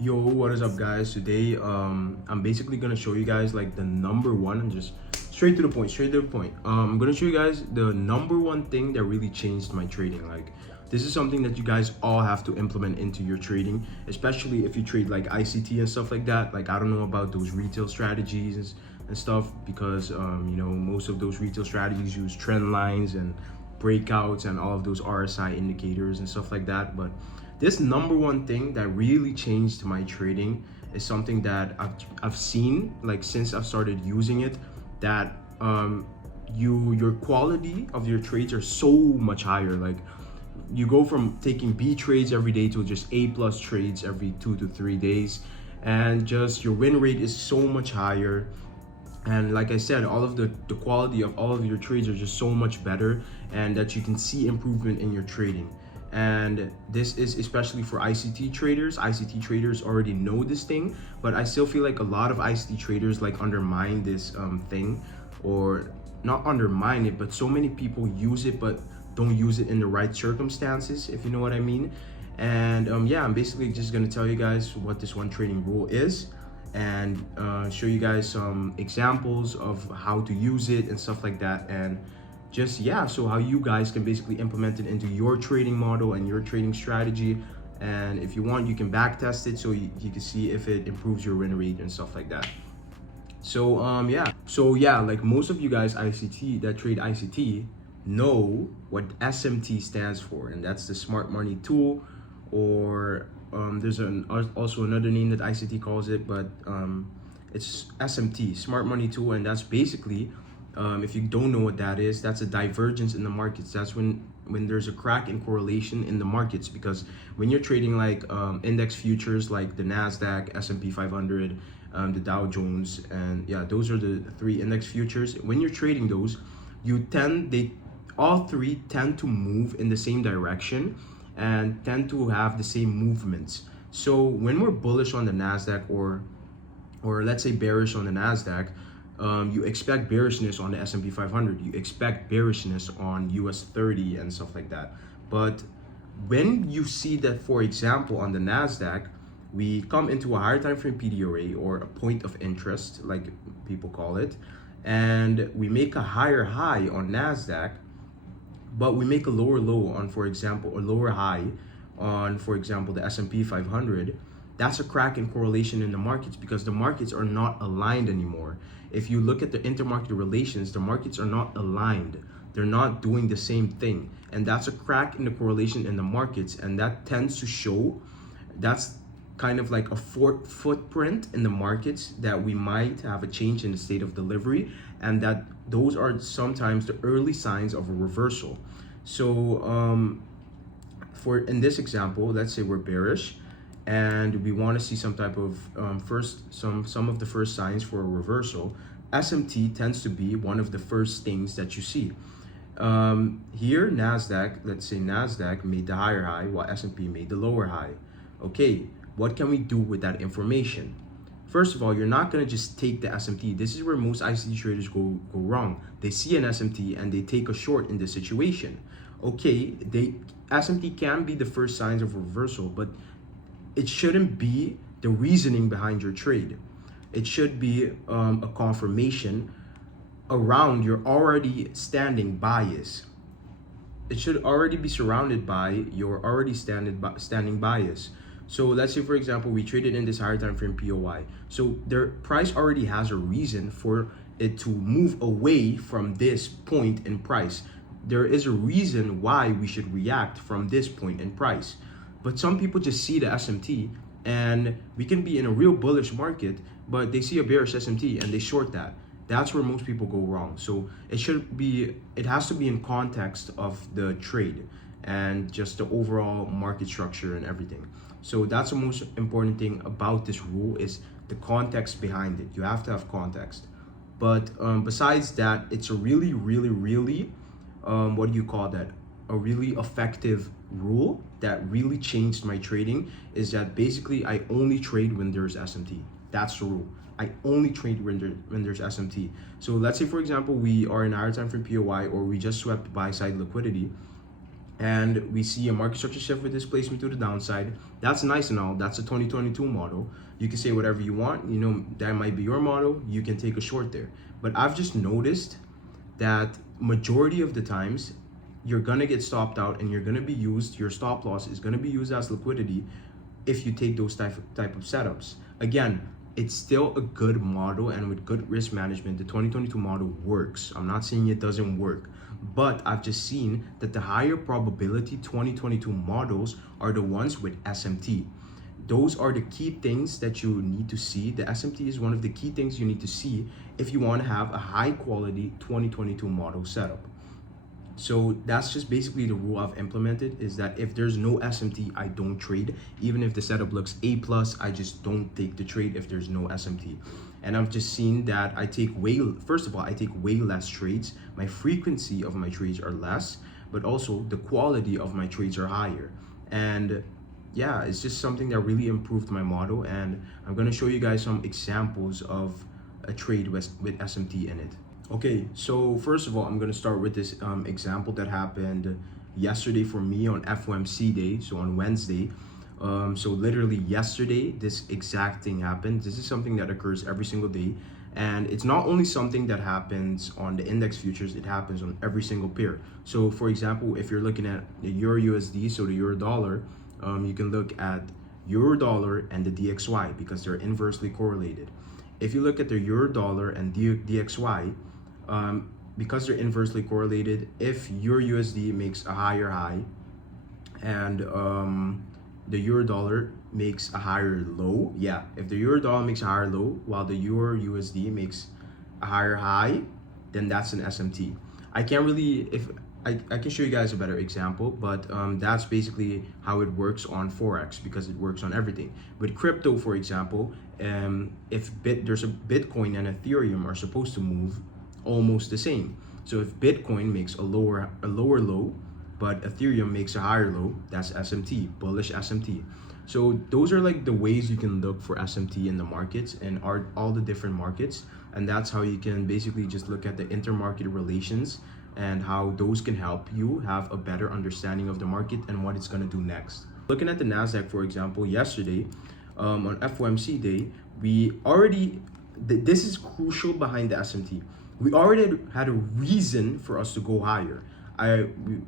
Yo, what is up, guys? Today, I'm basically gonna show you guys like the number one, and just straight to the point, I'm gonna show you guys the number one thing that really changed my trading. Like, this is something that you guys all have to implement into your trading, especially if you trade like ICT and stuff like that. Like, I don't know about those retail strategies and stuff because, most of those retail strategies use trend lines and breakouts and all of those RSI indicators and stuff like that. But this number one thing that really changed my trading is something that I've seen like since I've started using it, that your quality of your trades are so much higher. Like, you go from taking B trades every day to just A plus trades every 2 to 3 days, and just your win rate is so much higher. And like I said, all of the quality of all of your trades are just so much better, and that you can see improvement in your trading. And this is especially for ICT traders. ICT traders already know this thing, but I still feel like a lot of ICT traders like undermine this thing, or not undermine it, but so many people use it but don't use it in the right circumstances, if you know what I mean. And yeah, I'm basically just gonna tell you guys what this one trading rule is, and show you guys some examples of how to use it and stuff like that. And just, yeah, so how you guys can basically implement it into your trading model and your trading strategy. And if you want, you can back test it so you can see if it improves your win rate and stuff like that. So yeah, like most of you guys ICT that trade ICT know what SMT stands for, and that's the smart money tool. Or there's also another name that ICT calls it, but it's SMT, smart money tool. And that's basically, if you don't know what that is, that's a divergence in the markets. That's when there's a crack in correlation in the markets, because when you're trading like index futures like the Nasdaq, S&P 500, the Dow Jones, and yeah, those are the three index futures. When you're trading those, they all three tend to move in the same direction and tend to have the same movements. So when we're bullish on the Nasdaq, or let's say bearish on the Nasdaq, you expect bearishness on the S&P 500. You expect bearishness on US 30 and stuff like that. But when you see that, for example, on the Nasdaq, we come into a higher time frame PDRA, or a point of interest, like people call it, and we make a higher high on Nasdaq, but we make a lower low on, for example, a lower high on, for example, the S&P 500. That's a crack in correlation in the markets, because the markets are not aligned anymore. If you look at the intermarket relations, the markets are not aligned. They're not doing the same thing. And that's a crack in the correlation in the markets. And that tends to show, that's kind of like a footprint in the markets, that we might have a change in the state of delivery, and that those are sometimes the early signs of a reversal. So for in this example, let's say we're bearish and we want to see some type of some of the first signs for a reversal. SMT tends to be one of the first things that you see. Here, Nasdaq, let's say Nasdaq made the higher high while S&P made the lower high. Okay, what can we do with that information? First of all, you're not gonna just take the SMT. This is where most ICT traders go wrong. They see an SMT and they take a short in this situation. Okay, SMT can be the first signs of reversal, but it shouldn't be the reasoning behind your trade. It should be a confirmation around your already standing bias. It should already be surrounded by your already standing bias. So let's say, for example, we traded in this higher time frame POI. So their price already has a reason for it to move away from this point in price. There is a reason why we should react from this point in price. But some people just see the SMT, and we can be in a real bullish market, but they see a bearish SMT and they short that. That's where most people go wrong. So it has to be in context of the trade and just the overall market structure and everything. So that's the most important thing about this rule, is the context behind it. You have to have context. But besides that, it's a really, really, really, what do you call that? A really effective rule that really changed my trading, is that basically I only trade when there's SMT. That's the rule. I only trade when there's SMT. So let's say, for example, we are in higher time frame POI, or we just swept buy side liquidity, and we see a market structure shift with displacement to the downside. That's nice and all. That's a 2022 model. You can say whatever you want. You know, that might be your model. You can take a short there. But I've just noticed that majority of the times you're gonna get stopped out, and you're gonna be used, your stop loss is gonna be used as liquidity if you take those type of setups. Again, it's still a good model, and with good risk management, the 2022 model works. I'm not saying it doesn't work, but I've just seen that the higher probability 2022 models are the ones with SMT. Those are the key things that you need to see. The SMT is one of the key things you need to see if you want to have a high quality 2022 model setup. So that's just basically the rule I've implemented, is that if there's no SMT, I don't trade. Even if the setup looks A+, I just don't take the trade if there's no SMT. And I've just seen that I take first of all, I take way less trades. My frequency of my trades are less, but also the quality of my trades are higher. And yeah, it's just something that really improved my model. And I'm gonna show you guys some examples of a trade with SMT in it. Okay, so first of all, I'm gonna start with this example that happened yesterday for me on FOMC day, so on Wednesday. So literally yesterday, this exact thing happened. This is something that occurs every single day, and it's not only something that happens on the index futures, it happens on every single pair. So for example, if you're looking at the Euro USD, so the Euro dollar, you can look at Euro dollar and the DXY because they're inversely correlated. If you look at the Euro dollar and DXY, because they're inversely correlated, if your USD makes a higher high and the Euro dollar makes a higher low, if the Euro dollar makes a higher low while the Euro USD makes a higher high, then that's an SMT. I can't really, if I can show you guys a better example, but that's basically how it works on Forex, because it works on everything. With crypto, for example, if there's a Bitcoin and Ethereum are supposed to move almost the same. So if Bitcoin makes a lower low, but Ethereum makes a higher low, that's SMT, bullish SMT. So those are like the ways you can look for SMT in the markets and all the different markets. And that's how you can basically just look at the intermarket relations and how those can help you have a better understanding of the market and what it's going to do next. Looking at the NASDAQ, for example, yesterday on FOMC day, this is crucial behind the SMT. We already had a reason for us to go higher.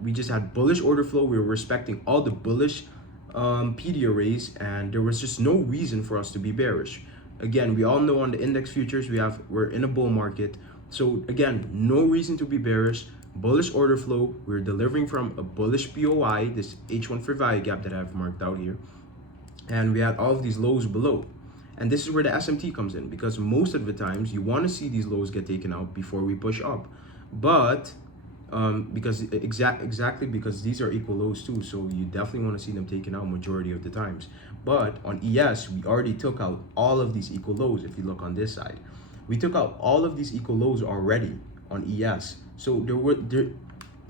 We just had bullish order flow. We were respecting all the bullish PD arrays, and there was just no reason for us to be bearish. Again, we all know on the index futures we're in a bull market. So again, no reason to be bearish. Bullish order flow. We're delivering from a bullish POI, this H1 fair value gap that I've marked out here, and we had all of these lows below. And this is where the SMT comes in, because most of the times you want to see these lows get taken out before we push up. But exactly because these are equal lows too, so you definitely want to see them taken out majority of the times. But on ES, we already took out all of these equal lows. If you look on this side, we took out all of these equal lows already on ES. So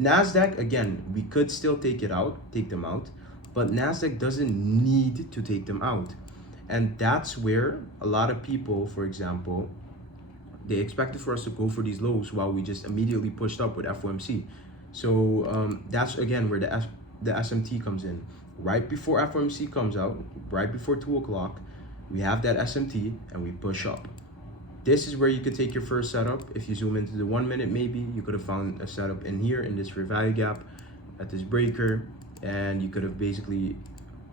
NASDAQ, again, we could still take them out, but NASDAQ doesn't need to take them out. And that's where a lot of people, for example, they expected for us to go for these lows while we just immediately pushed up with FOMC. So that's again where the SMT comes in. Right before FOMC comes out, right before 2 o'clock, we have that SMT and we push up. This is where you could take your first setup. If you zoom into the 1 minute, maybe you could have found a setup in here in this fair value gap at this breaker, and you could have basically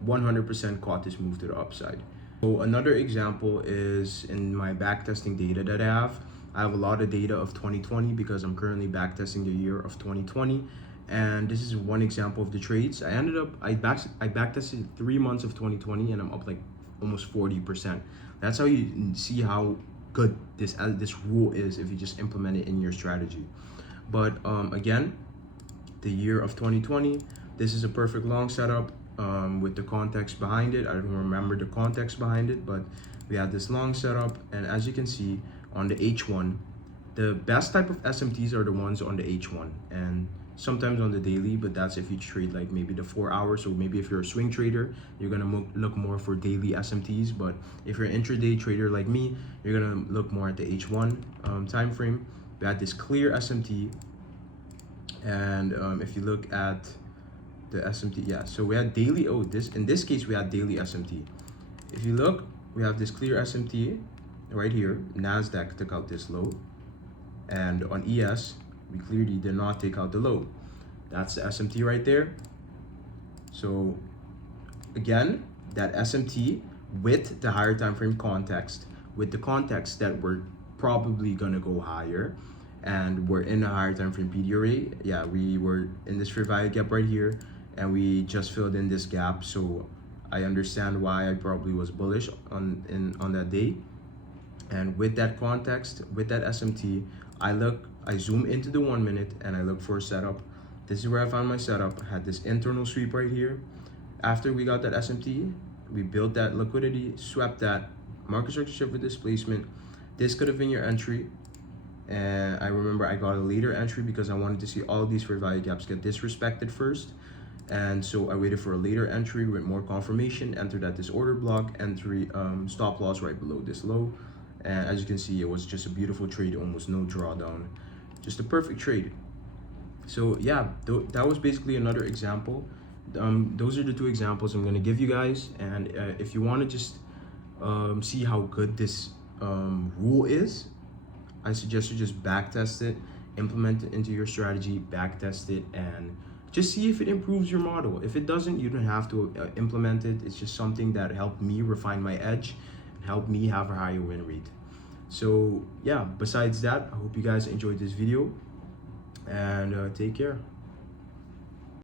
100% caught this move to the upside. So another example is in my backtesting data that I have. I have a lot of data of 2020 because I'm currently backtesting the year of 2020. And this is one example of the trades. I backtested 3 months of 2020 and I'm up like almost 40%. That's how you see how good this rule is if you just implement it in your strategy. But again, the year of 2020, this is a perfect long setup. With the context behind it, I don't remember the context behind it, but we had this long setup, and as you can see on the H1, the best type of SMTs are the ones on the H1 and sometimes on the daily, but that's if you trade like maybe the 4 hours. So maybe if you're a swing trader, you're gonna look more for daily SMTs, but if you're an intraday trader like me, you're gonna look more at the H1 time frame. We had this clear SMT, and if you look at the SMT. Yeah, so we had daily. Oh, in this case we had daily SMT. If you look, we have this clear SMT right here. Nasdaq took out this low, and on ES we clearly did not take out the low. That's the SMT right there. So again, that SMT with the higher time frame context, with the context that we're probably gonna go higher, and we're in a higher time frame PD array. Yeah, we were in this fair value gap right here, and we just filled in this gap. So I understand why I probably was bullish on that day. And with that context, with that SMT, I zoom into the 1 minute and I look for a setup. This is where I found my setup. I had this internal sweep right here. After we got that SMT, we built that liquidity, swept that, market structure shift with displacement. This could have been your entry. And I remember I got a later entry because I wanted to see all of these fair value gaps get disrespected first. And so I waited for a later entry with more confirmation, entered at this order block, entry stop loss right below this low. And as you can see, it was just a beautiful trade, almost no drawdown, just a perfect trade. So yeah, that was basically another example. Those are the two examples I'm gonna give you guys. And if you wanna just see how good this rule is, I suggest you just backtest it, implement it into your strategy, backtest it, and just see if it improves your model. If it doesn't, you don't have to implement it. It's just something that helped me refine my edge, helped me have a higher win rate. So yeah, besides that, I hope you guys enjoyed this video, and take care.